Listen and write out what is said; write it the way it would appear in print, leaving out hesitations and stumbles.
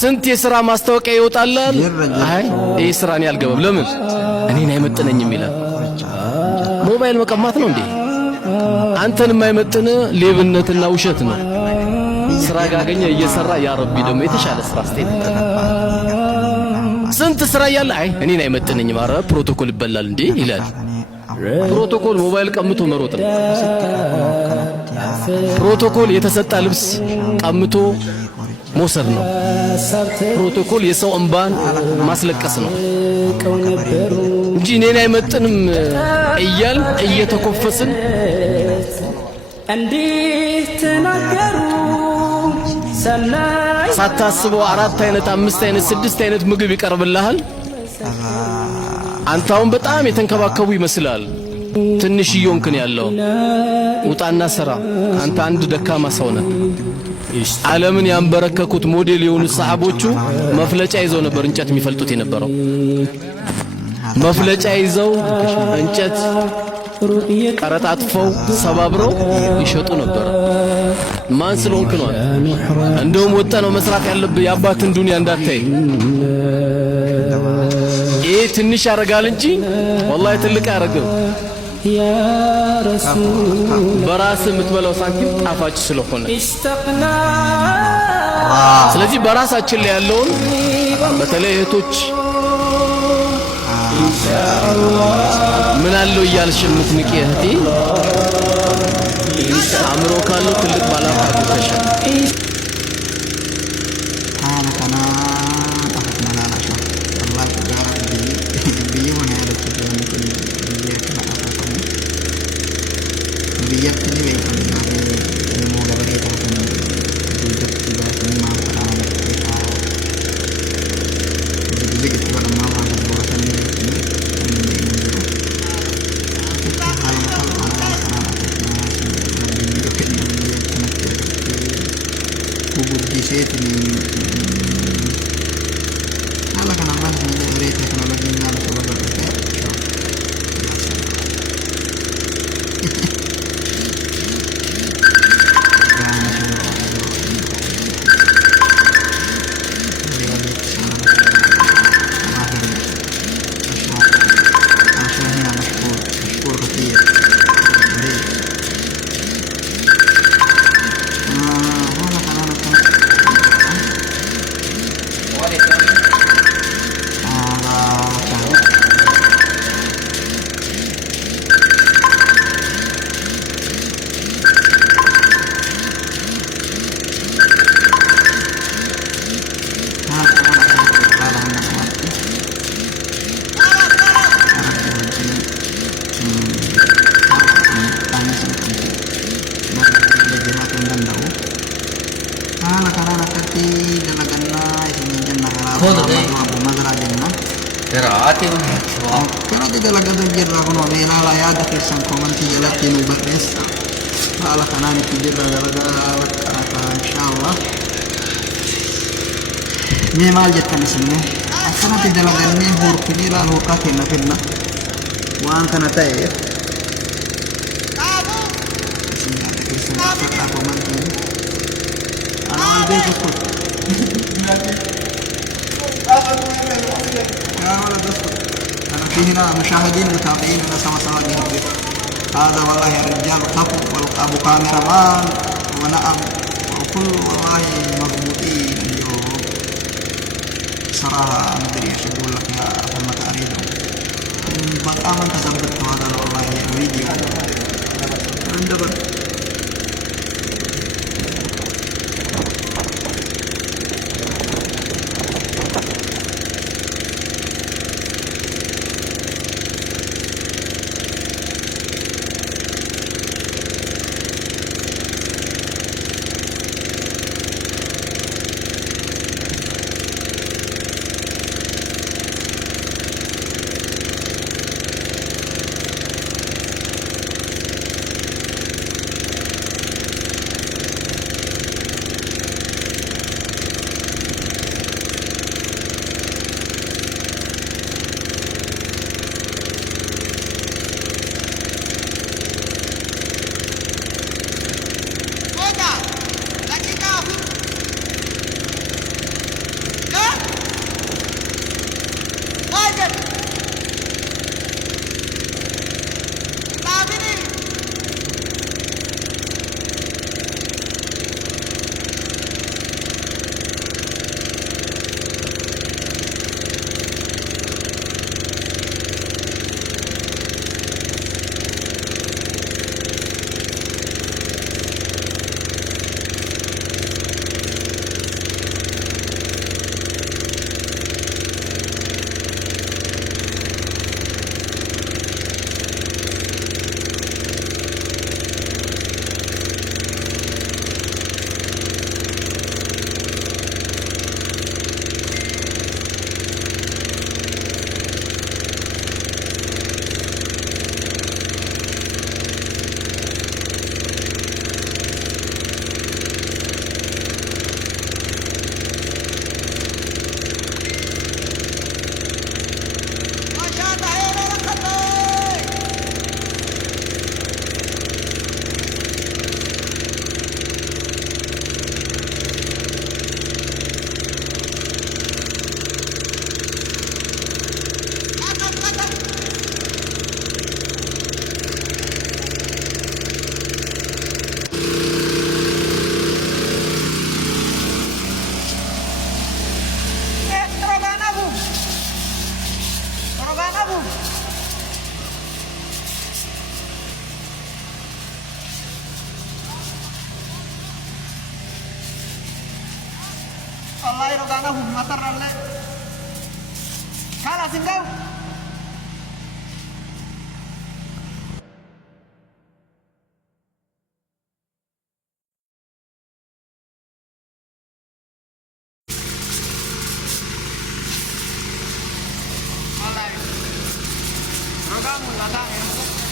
ስንት የሥራ ማስታወቂያ ይወጣላል። አይ ይሄ ስራን ያልገባም ለምን እኔን አይመጥነኝም ይላል። ሞባይል መቀማት ነው እንዴ? አንተን የማይመጥን ሌብነትና ውሸት ነው። ስራ ጋገኘ እየሰራ ያ ረቢ ደግሞ የተሻለ ስራ አስተይተና ስንት ስራ ያለ አይ እኔን አይመጥነኝም አረ ፕሮቶኮል ይበላል እንዴ ይላል። ፕሮቶኮል ሞባይል ቀምቶ መሮጥ ነው። ፕሮቶኮል የተሰጣ ልብስ ቀምቶ መውሰድ ነው። ፕሮቶኮል የሰው እንባን ማስለቀስ ነው እንጂ እኔን አይመጥንም እያል እየተኮፈስን እንዴት ተናገሩ ሰናይ ሳታስበው 4 አይነት 5 አይነት 6 አይነት ምግብ ይቀርብልሃል። አንተውን በጣም የተንከባከቡ ይመስላል። ትንሽ ይዮንክን ያለው ውጣና ስራ። አንተ አንድ ደካማ ሰው ነህ። ዓለምን ያንበረከኩት ሞዴል የሆኑ ሰሃቦቹ መፍለጫ ይዘው ነበር እንጨት የሚፈልጡት የነበረው። መፍለጫ ይዘው እንጨት ቀረጣጥፈው ሰባብረው ይሸጡ ነበር። ማን ስለሆንክ ነው? እንደውም ወጣ ነው መስራት ያለብህ የአባትን ዱንያ እንዳታይ። ይሄ ትንሽ ያረጋል እንጂ ወላሂ ትልቅ ያረጋል። ያ ረሱል በራስ የምትበላው ሳንቲም ጣፋጭ ስለሆነ ስለዚህ በራሳችን ላይ ያለውን በተለይ እህቶች ምን አለው እያልሽ የምትንቂ እህቴ አምሮ ካለው ትልቅ ባላባት ተሻለ maal jettanisne akkanatti dalagannee horkini ilaal horkaa kenna fedna waan kana ta'e أنا في هنا مشاهدين متابعين أنا سما بهم هذا والله الرجال خفوا والأبو كاميرا مان ونعم وكل والله مضبوطين اليوم صراحة أنا أدري إيش أقول لك يا أحمد أريد بقى من تثبت هذا والله الفيديو عندما ودانهم مطر الله خلاص انقوا والله رقم ولا